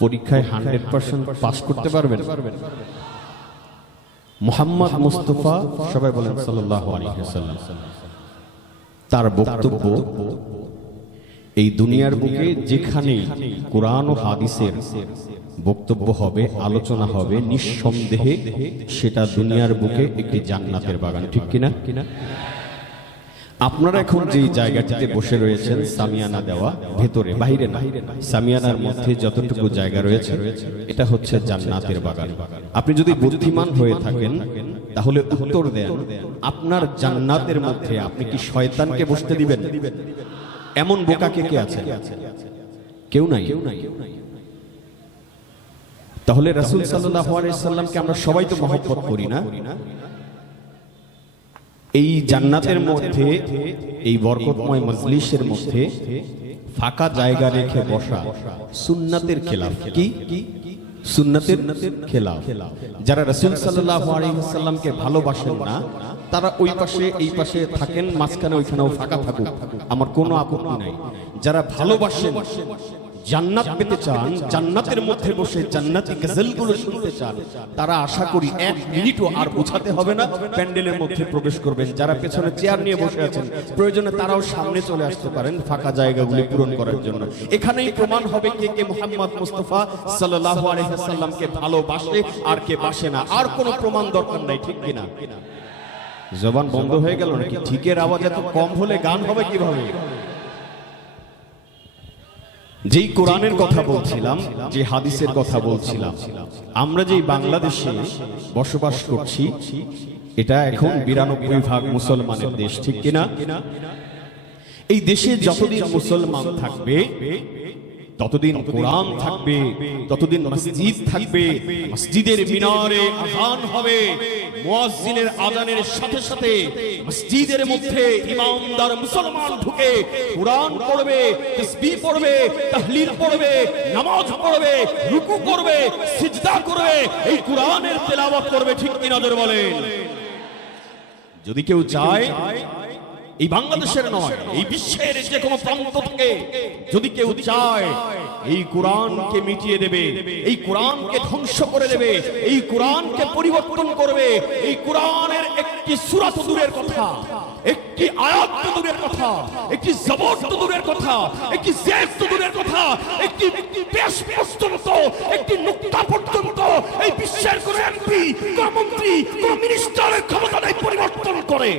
পরীক্ষায় 100% পাস করতে পারবেন? মুহাম্মদ মুস্তাফা, সবাই বলেন সাল্লাল্লাহু আলাইহি ওয়াসাল্লাম, তার বক্তব্য এই দুনিয়ার বুকে যেখানে কোরআন ও হাদিসের বক্তব্য হবে, আলোচনা হবে, নিঃসন্দেহে সেটা দুনিয়ার বুকে একটি জান্নাতের বাগান। ঠিক কিনা? আপনারা এখন যে জায়গাটিতে বসে রয়েছেন, সামিয়ানা দেওয়া, ভেতরে, বাইরে না, সামিয়ানার মধ্যে যতটুকু জায়গা রয়েছে এটা হচ্ছে জান্নাতের বাগান। আপনি যদি বুদ্ধিমান হয়ে থাকেন তাহলে উত্তর দেন, আপনার জান্নাতের মধ্যে আপনি কি শয়তানকে বসতে দিবেন? এমন বোকা কে আছে? কেউ নাই। তাহলে রাসূল সাল্লাল্লাহু আলাইহি ওয়াসাল্লামকে আমরা সবাই তো মহব্বত করি না? এই জান্নাতের মধ্যে, এই বরকতময় মজলিসের মধ্যে ফাঁকা জায়গা রেখে বসা সুন্নাতের খেলাফ। কি সুন্নাতের খেলাফ? যারা রাসূল সাল্লাল্লাহু আলাইহি ওয়াসাল্লামকে ভালোবাসেন না তারা ওই পাশে এই পাশে থাকেন, মাঝখানে ওইখানেও ফাঁকা থাকুক, আমার কোনো আপত্তি নাই। যারা ভালোবাসেন, জান্নাত পেতে চান, জান্নাতের মধ্যে বসে জান্নাতি গজলগুলো শুনতে চান, তারা আশা করি 1 মিনিটও আর বোঝাতে হবে না, প্যান্ডেলের মধ্যে প্রবেশ করবেন। যারা পেছনে চেয়ার নিয়ে বসে আছেন, প্রয়োজনে তারাও সামনে চলে আসতে পারেন ফাঁকা জায়গাগুলি পূরণ করার জন্য। এখানেই প্রমাণ হবে কে কে মুহাম্মদ মুস্তাফা সাল্লাল্লাহু আলাইহি ওয়াসাল্লামকে ভালোবাসে আর কে বাসে না। আর কোনো প্রমাণ দরকার নাই। ঠিক কিনা? জবান বন্ধ হয়ে গেল নাকি? ঠিকের আওয়াজ এত কম হলে গান হবে কিভাবে? যেই কোরআনের কথা বলছিলাম, যে হাদিসের কথা বলছিলাম, আমরা যেই বাংলাদেশে বসবাস করছি এটা এখন 92% মুসলমানের দেশ। ঠিক কিনা? এই দেশে যতদিন মুসলমান থাকবে ততদিন কোরআন থাকবে, ততদিন মসজিদ থাকবে, মসজিদের মিনারে আযান হবে, মুয়াজ্জিনের আযানের সাথে সাথে মসজিদের মধ্যে ইমামদার মুসলমান ঢুকে কোরআন পড়বে, তাসবিহ পড়বে, তাহলিল পড়বে, নামাজ পড়বে, রুকু করবে, সিজদা করবে, এই কোরআনের তেলাওয়াত করবে। ঠিক কিনা জোরে বলেন? যদি কেউ চায়, এই বাংলাদেশের নয়, এই বিশ্বের যে কোনো প্রান্ত থেকে যদি কেউ চায় এই কোরআনকে মিটিয়ে দেবে, এই কোরআনকে ধ্বংস করে দেবে, এই কোরআনকে পরিবর্তন করবে, এই কোরআনের একটি সূরা তো দূরের কথা, একটি আয়াত তো দূরের কথা, একটি জবর তো দূরের কথা, একটি জেদ তো দূরের কথা, একটি পেশ পর্যন্ত, একটি নুকতা পর্যন্ত এই বিশ্বের কোন এমপি, কোন মন্ত্রী, কোন মিনিস্টারের ক্ষমতা নাই পরিবর্তন করে।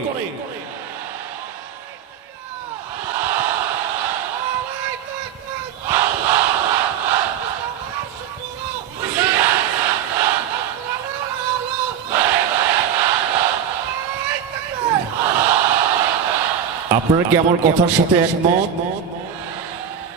আপনারা কি আমার কথার সাথে একমত?